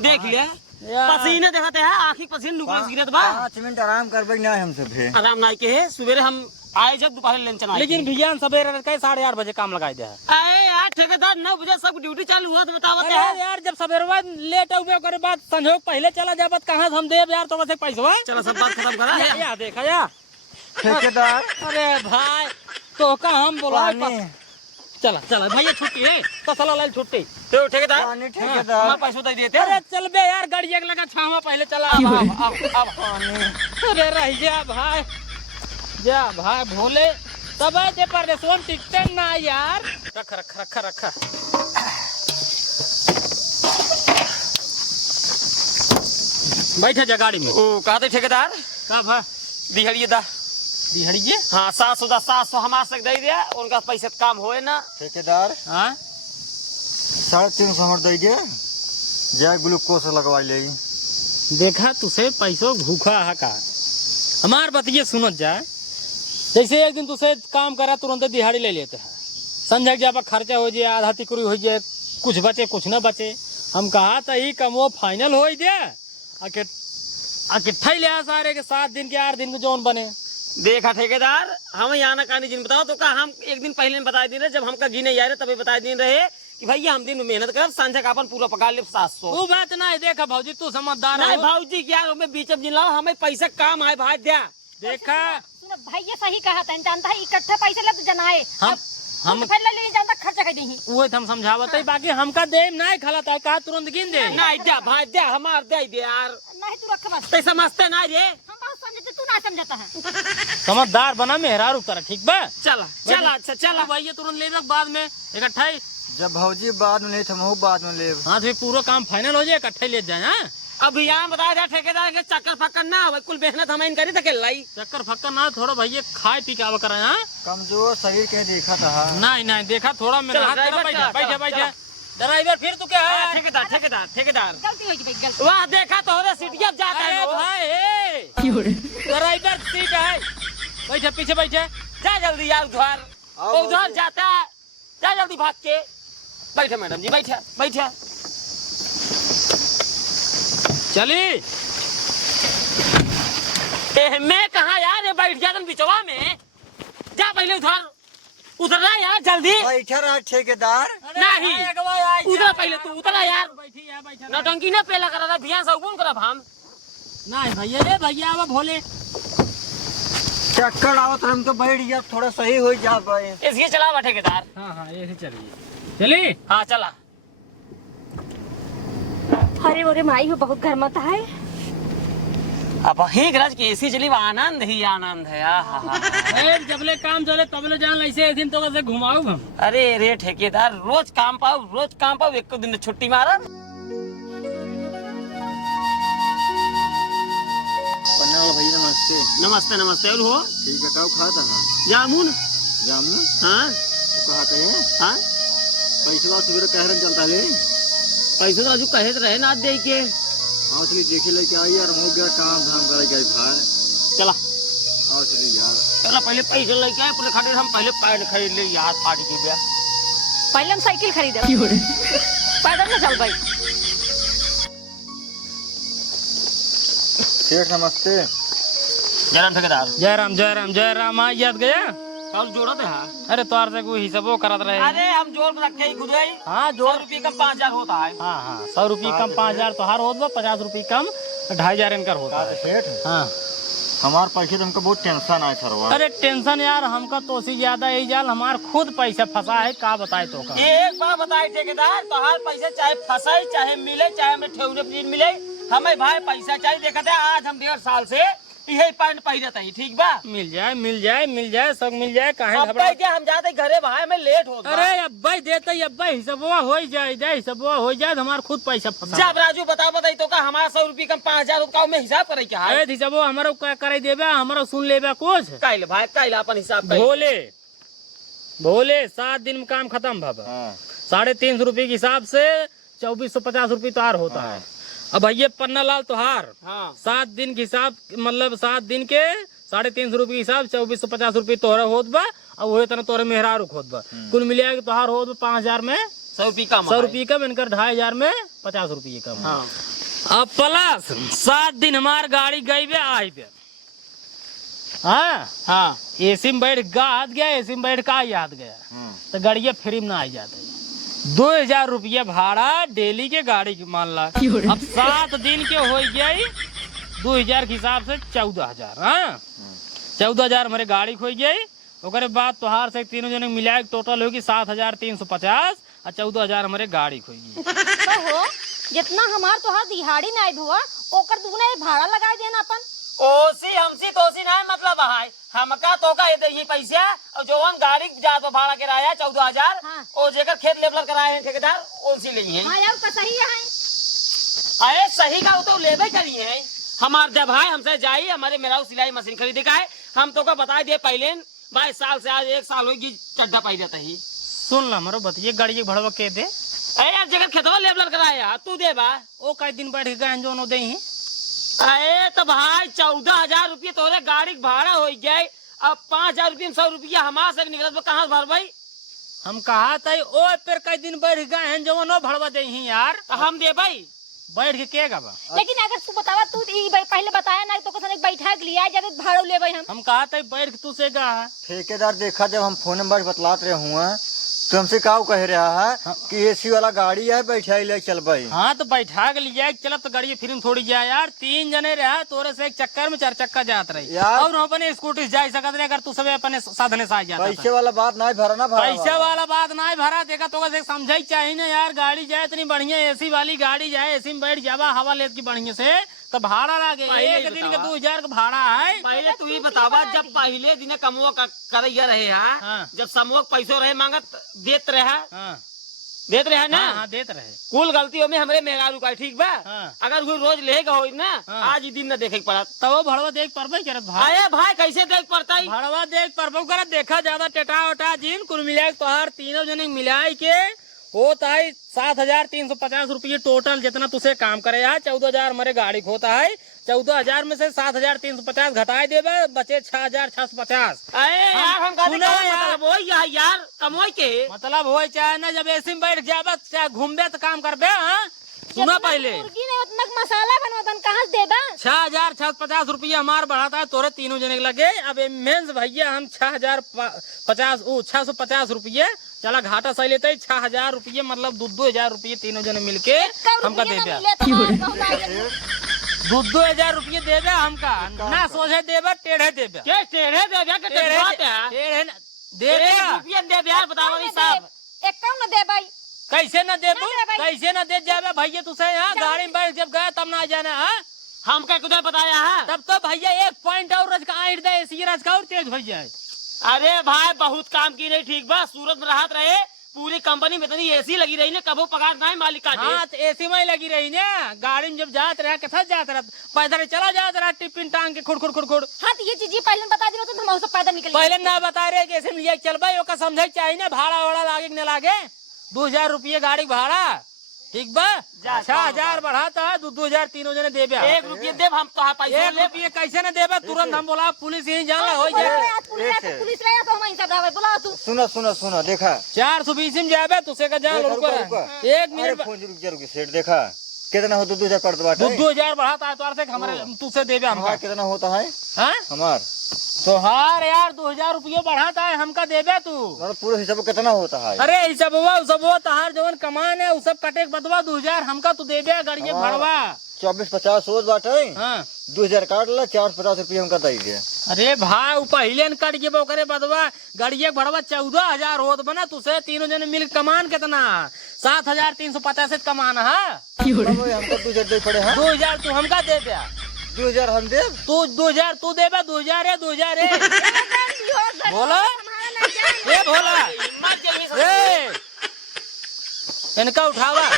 देख लिया पसीने देखते हैं आँखी पसीने नुकस गिरत बा। 5 मिनट आराम करबे नहीं हमसे फिर आराम नहीं के है। सवेरे हम आए जब दोपहर लंच आए। लेकिन भैया सवेरे 8:30 बजे काम लगाई दे। अरे यार ठेकेदार 9 बजे सब ड्यूटी चालू हुआ तो बतावत अरे है। यार जब सवेरवा लेट हो करे बाद संजोग पहले चला जाबत कहां हम देब यार तो बस पैसा। चलो सब बात खत्म करा है। या देखा या ठेकेदार अरे भाई तो का हम बोला चला भैया छुट्टी है तसला लाल छुट्टी। तो ठेकेदार पानी ठेकेदार हमारा पैसा दे देते। अरे चल बे यार गाड़ी एक लगा छावा पहले चला। अब अरे रह जा भाई भोले तब जे परदेशवन टिकते ना यार। रखा बैठे जा गाड़ी में। ओ कहते ठेकेदार का भा दिहाड़ी दा दिहाड़िए। हाँ 700 हमारे से दे दिया। उनका पैसे काम होए ना ठेकेदार। हाँ 350 हमर देगे जा ग्लूकोज लगवा ले। देखा तुसे पैसों भूखा है का हमार बतिये सुनत जाए। जैसे एक दिन तुसे काम करा तुरंत दिहाड़ी ले लेते हैं। संझक जब खर्चा हो जाए आधा तिकड़ी हो जाए कुछ बचे कुछ न बचे। हम कहा था ही कमो फाइनल हो दे आके किट्ठा ही लिया सारे के 7 दिन के 8 दिन के जोन बने। देखा ठेकेदार, हम यहाँ ना कहानी जिन बताओ तो का हम एक दिन पहले बता दी रहे, जब हमका गिने जा रहे तभी बता दी रहे कि भैया हम दिन मेहनत करब, सांझा का अपन पूरा पका ले 700। तू बात ना देखा भौजी, तू समझदार नहीं हो। भाजी क्या हमें बीच में जिला हमें पैसा काम आए भाई दिया। देखा सुनो भैया सही कहा था, जानता है इकट्ठा पैसे ले तो जनाए हम फिर ले जानता खर्चा कर देही। वो हम समझावत है, बाकी हमका देम नहीं खलत है, कहा तुरंत गिन दे। नहीं दिया भाई दिया, हमार दे दे यार। नहीं तू रख बस, ते समझते ना रे, हम बहुत समझते तू ना समझता है। समझदार बना मेहरारू तरह, ठीक बा। चला चला अच्छा चला भैया तुरंत ले जाओ बाद में इकट्ठा ही। जब भौजी बाद में ले हम बाद में ले। हाँ तो पूरा काम फाइनल हो जाए, इकट्ठे ले जाए। हाँ अब यहाँ बताया जाए ठेकेदार के चक्कर फक्कर ना हो, कुल मेहनत हम इन करी तो लाई। चक्कर फक्कर ना, थोड़ा भैया खाए पी के आवा करा। हाँ कमजोर शरीर के देखा था। नहीं नहीं देखा, थोड़ा मेरा हाथ ड्राइवर, बैठा चला, बैठा चला, बैठा। ड्राइवर फिर तू क्या है? ठेकेदार ठेकेदार ठेकेदार गलती होगी भाई गलती। वहाँ देखा तो हो सीटिया जाता अरे है वो। भाई ड्राइवर सीट है, बैठा पीछे बैठा। जा जल्दी यार उधर, आओ, उधर जाता है, जा जल्दी भाग के। बैठा मैडम जी, बैठा बैठा। चली मैं कहा यार, ये बैठ गया तुम बिचवा में। जा पहले उधर उतरना यार जल्दी। बैठा रहा ठेकेदार। नहीं उधर पहले तू उतरा यार, बैठी है बैठा। नौटंकी ना पहला करा था, भियान सगुन करा हम। नहीं भैया रे भैया अब भोले चक्कर आवत हम तो बैठ गया, थोड़ा सही हो जा भाई। इसके चला बा ठेकेदार। हाँ हाँ ये चलिए चली। हाँ चला। अरे ओरे माई हो बहुत घर मत है। अब ही गरज के एसी चली, आनंद ही आनंद है। जबले काम चले तबले जान ऐसे दिन तो कैसे घुमाऊ हम। अरे रे ठेकेदार, रोज काम पाओ एक दिन छुट्टी मारा। भैया नमस्ते। नमस्ते नमस्ते। और हो ठीक है, कब खाता ना जामुन? जामुन हाँ कहते हैं। हाँ पैसा सुबह कह रहे चलता ले। पैसे तो अजू कहे रहे ना दे के। हाँ चलिए देखे लेके आई यार, हो गया काम धाम करे गए भाई। चला और चलिए यार, चला पहले पैसे लेके आए पूरे खाते, हम पहले पैड खरीद ले यार पार्टी के ब्याह। पहले हम साइकिल खरीदे पैदल न चल भाई। सेठ नमस्ते। जयराम ठेकेदार। जयराम जयराम जयराम आ याद गया। कल जोड़ा थे। हाँ अरे तोर से कोई हिसाबो करत रहे। अरे हम जोड़ के रखे ही खुद ही। हाँ 100 जोड़। रुपये कम 5000 होता है। हाँ हाँ 100 रुपये कम 5000 तो हर होता, 50 रुपये कम 2500 इनकर होता है। सेठ हाँ हमारे पैसे तो हमको बहुत टेंशन आया सर। अरे टेंशन यार हमका तो सी ज्यादा यही जाल, हमार खुद पैसा फंसा है, का बताए तो का। एक बार बताए ठेकेदार, तो हर पैसे चाहे फंसाई चाहे मिले चाहे हमें ठेवने पर मिले, हमें भाई पैसा चाहिए। देखा था आज हम 1.5 साल से यही पैंट पहनता ही, ठीक बा। मिल जाए मिल जाए मिल जाए सब मिल जाए, काहे अब घबरा। क्या हम जाते घरे भाई, हमें लेट हो गया। अरे अब्बा देते अब्बा हिसाबवा हो जाए हिसाबवा हो जाए, हमार खुद पैसा फंसा। जब राजू बताई तो का हमारा 100 रुपये कम 5000 का में हिसाब करे क्या है? अरे हिसाबवा हमारा क्या करे देबे, हमारा सुन लेबे कुछ। काइल भाई काइल अपन हिसाब कर। भोले भोले 7 दिन में काम खत्म बाबा। 350 रुपये के हिसाब से 2450 रुपये तोहार होता है। अब भैया पन्ना लाल तोहार हाँ 7 दिन के हिसाब, मतलब 7 दिन के 350 रुपये के हिसाब 2450 रुपये तोहरा होत बा, और वही तरह तोहरे मेहरारू होत बा। कुल मिला के तोहार होत बा 5000 में 100 रुपये कम। 100 रुपये कम, इनकर 2500 में 50 रुपये कम। हाँ अब प्लस 7 दिन हमार गाड़ी गई बे आई बे। हाँ हाँ एसी में बैठ गाद गया, एसी में बैठ का याद गया तो गाड़िया फ्री में ना आई जाते। 2000 रुपया भाड़ा डेली के गाड़ी की मान ला। अब 7 दिन के हो गई 2000 के हिसाब से 14000। हाँ 14000 हमारे गाड़ी खो गई। ओकरे बाद तोहार से तीनों जने मिला के टोटल होगी 7350 और 14000 हमारे गाड़ी खो गई। तो हो जितना हमार तोहार दिहाड़ी नहीं हुआ ओकर दुगना भाड़ा लगा देना अपन। ओसी हमसी तोसी नहीं मतलब है, हमका तो का ये पैसा और जो हम गाड़ी जात भाड़ा किराया 14000 हाँ। और जेकर खेत लेवल कराए हैं ठेकेदार ओसी ले हैं। माया का सही है। अरे सही का तो लेवे करी है। हमार जब भाई हमसे जाई, हमारे मेरा सिलाई मशीन खरीदे का है, हम तो का बता दिए पहले भाई, साल से आज 1 साल होगी चड्डा पाई जाता ही। सुन ला मरो बतिए गाड़ी के भड़वा के दे। अरे यार जेकर खेतवा लेवल कराया तू दे बा। ओ कई दिन बैठ गए जो दे ही। अरे तो भाई 14000 रुपये तोरे गाड़ी का भाड़ा हो गए। अब 5000 रुपये 100 रुपया हमारे से निकलत कहाँ भर भाई? हम कहा था ओ पर कई दिन बैठ गए हैं जो नो भड़वा दे ही यार। तो हम दे भाई बैठ के के गबा लेकिन अगर तू बतावा तू पहले बताया ना तो कसन एक बैठा के लिया जब भाड़ो लेबै हम कहा था बैठ के तू से गा ठेकेदार देखा जब हम फोन नंबर बतलाते रहे हुआ तो हमसे का कह रहा है कि एसी वाला गाड़ी है बैठा ले चल भाई। हाँ तो बैठा के लिया चल तो गाड़ी फिर थोड़ी जाए यार 3 जने रहा तोरे से एक चक्कर में 4 चक्का जात रही यार। और हम अपने स्कूटी जा सकते रहे अगर तू सब अपने साधने से आ जाता पैसे वाला बात नहीं भरा ना भरा पैसा वाला बात नहीं भरा देखा तो समझ चाहिए ना यार गाड़ी जाए इतनी बढ़िया एसी वाली गाड़ी जाए एसी में बैठ जावा हवा ले की बढ़िया से तो भाड़ा लागे एक दिन का 2000 का भाड़ा है। पहले तू ही बतावा जब पहले दिन कमुआ करैया रहे हाँ। जब समूह पैसों रहे मांगत देत रहे हाँ। देत रहे ना हाँ देते रहे कुल गलतियों में हमरे मेहरारू का ठीक बा हाँ। अगर कोई रोज लेगा हो ना हाँ। आज ही दिन न देखे पड़ा तो वो भड़वा देख परबे करत भाई आया भाई कैसे देख पड़ता ही भड़वा देख परबो करत देखा ज्यादा टेटा उठा जिन कुल मिला तोहार तीनों जने मिलाई के होता है 7,350 रुपये टोटल जितना तुझे काम करे है 14,000 हमारे गाड़ी खोता है 14,000 में से 7,350 घटाए देवे बचे 6,650। यार हम कहते सुना हैं, यार। मतलब वही है यार कमोई के मतलब हो चाहे ना जब ऐसे में बैठ जाबे चाहे घूमबे तो काम करबे। हाँ सुना पहले मुर्गी ने उतना मसाला बनवातन कहाँ से देबा 6,650 रुपये हमार बढ़ाता है तोरे तीनों जने के लगे। अब मेंस भैया हम 650 रुपये चला घाटा सही लेते 6,000 रुपये मतलब 2,000 रुपये तीनों जने मिलके हमका दे दिया 2,000 रुपये दे दे हमका ना सोचे देबे टेढ़े देबे के टेढ़े दे दिया के टेढ़े दे दे रुपया दे दिया बताओ भाई साहब एक कम न देबै कैसे न देबू ना देबै। कैसे न दे जाबे भैया तुझे यहाँ गाड़ी में बैठ जब गया तब ना जाना है हम क्या कुछ बताया है तब तो भैया 1 पॉइंट और रज का आइट दे इसी रज का और तेज भैया है। अरे भाई बहुत काम की नहीं ठीक बा सूरत में राहत रहे पूरी कंपनी में इतनी एसी लगी रही ना कबो पगार नहीं मालिक का हाँ तो एसी में ही लगी रही ना गाड़ी में जब जात रहा कैसा जात रहा पैदल चला जात रहा टिफिन टांग के खुड़ खुड़ खुड़ खुड़ हाँ तो ये चीज पहले बता दिनो तो हम सब पैदा निकल पहले ना बता रहे कि ऐसे में लिया चल भाई ओका समझे चाहिए ना भाड़ा वाड़ा लागे कि न लागे 2,000 रुपये गाड़ी का भाड़ा ठीक बा 6,000 बढ़ाता है 2,000 तीनों जने देबे 1 रुपये देव हम तो पैसा 1 रुपये कैसे न देबे तुरंत हम बोला पुलिस यही जान ला हो जाए पुलिस रहे तो हम हिसाब रहे बुला तू सुनो देखा 420 में जाबे तुसे का जान रुको, रुको रुको। 1 मिनट रुक सेठ देखा कितना हो 2,000 पड़ता बाटे 2,000 बढ़ाता है तो से हमारे तुझसे देबे हमका हमारा कितना होता है हाँ हमार तो हार यार 2,000 रुपये बढ़ाता है हमका देबे तू मतलब पूरा हिसाब कितना होता है अरे ई सब वो तहार जवन कमान है उ सब कटे के बदवा 2,000 हमका तू देबे गाड़िए भरवा 24-50 सोच बाटे हाँ 2,000 काट ला 450 रुपये हमका दे दे। अरे भाई उ पहले न कट के ओकरे बदवा गाड़िए भरवा 14,000 होत बना तुसे तीनों जने मिल कमान कितना 7,350 कमान है हमको 2,000 दे पड़े हैं 2,000 तू हमका दे दे 2,000 हम दे तू 2,000 तू देबे 2,000 है 2,000 है बोला ए भोला ए इनका उठावा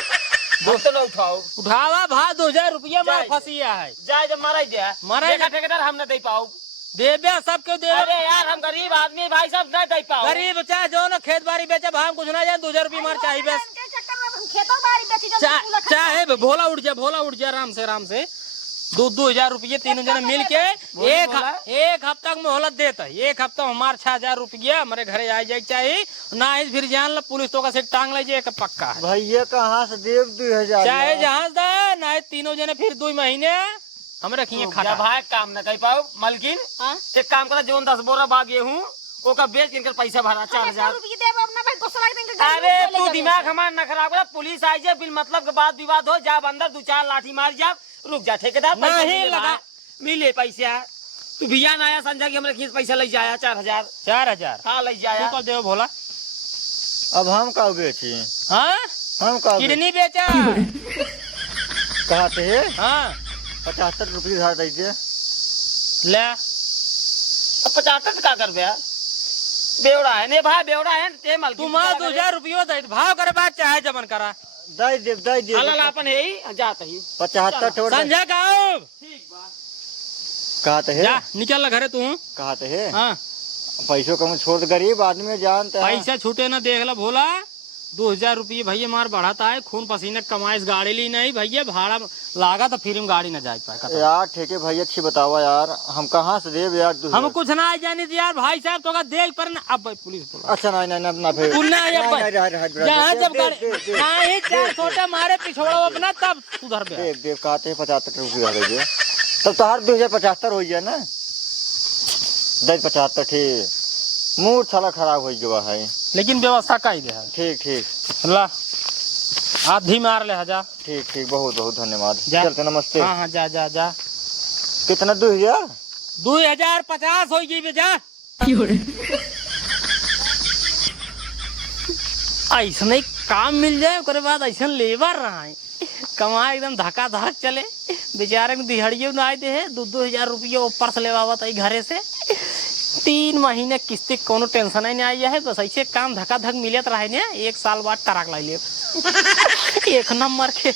तो न उठाओ उठावा भा 2,000 रुपया में फंसिया है जाए जब मारा दिया मारा देखा ठेकेदार हम न दे पाओ देबे सबके दे अरे यार हम गरीब आदमी भाई साहब न दे पाओ गरीब चाहे जो ना खेत बाड़ी बेचे भाव कुछ ना जाए 2,000 रुपये मार चाहिए बस खेतों बाड़ी बेची चाहे भोला उठ जा आराम से 2,000 रुपये तीनों जने मिल के एक हफ्ता में मोहलत देता है 1 हफ्ता हमारे 6,000 रुपया हमारे घरे आ जाए चाहिए ना फिर जान ला पुलिस तो का से टांग ले जाए पक्का है भैया कहाँ से देव 2,000 चाहे जहाज दा ना तीनों जने फिर 2 महीने हम रखिए खटा भाई काम न कर पाओ मलकिन एक काम करा जो 10 बोरा बा गेहूं ओका बेच के पैसा भरा 4,000 अरे तू दिमाग हमार न खराब करा पुलिस आई जाए बिल मतलब के बात विवाद हो जा अंदर 2-4 लाठी मार जा रुक जा ठेकेदार नहीं लगा मिले पैसा तू बियान आया संजय की हमरे खींच पैसा ले जाया 4,000 हाँ ले जाया तू देव भोला अब हम का बेची हाँ हम का किडनी बेचा कहते है हाँ 75 रुपये धार दे दे ले अब 75 का कर बे बेवड़ा है ने भाई बेवड़ा है ते मल तू मार 2,000 रुपये दे भाव करे बात चाहे जमन करा दे दे अल्लाह अपन है ही जात ही 75 छोड़ संजय का ठीक बा कहते है जा निकल घरे तू कहते है हाँ पैसों कम छोड़ गरीब आदमी जानते हैं पैसा छूटे ना देख ला भोला 2000 रुपये भैया मार बढ़ाता है, खून पसीना कमाए, इस गाड़ी ली नहीं भैया, भाड़ा लागा तो फिर हम गाड़ी न जा पाए। यार ठेके भैया अच्छी बतावा यार, हम कहाँ से देव यार? हम कुछ ना आ जाने यार भाई साहब, तो देख पर ना अब भाई पुलिस बोला। अच्छा नहीं नहीं ना फिर जहाँ जब गाड़ी चार छोटे मारे पिछोड़ो अपना तब सुधर गया। देव कहते हैं 75 रुपये दीजिए, तब तो हर 2075 हो गया ना, 1075 ठीक। मूड साला खराब हो गया है, लेकिन व्यवस्था का ही दे। ठीक ठीक ला आधी मार ले जा। ठीक ठीक, बहुत बहुत धन्यवाद। जा। चलते नमस्ते। हाँ हाँ जा जा जा। कितना 2000? 2050 हो गई जा। ऐसा नहीं काम मिल जाए उसके बाद ऐसा लेबर रहा है, कमा एकदम धक्का धक चले, बेचारे को दिहाड़ियों न आए दे 2-2 हजार रुपये ऊपर से लेवा था घरे से, 3 महीने किस्ती कोनो टेंशन ही नहीं आई है, बस ऐसे काम धक्का धक मिलत रहे ने, 1 साल बाद टराक ला ले एक नंबर के।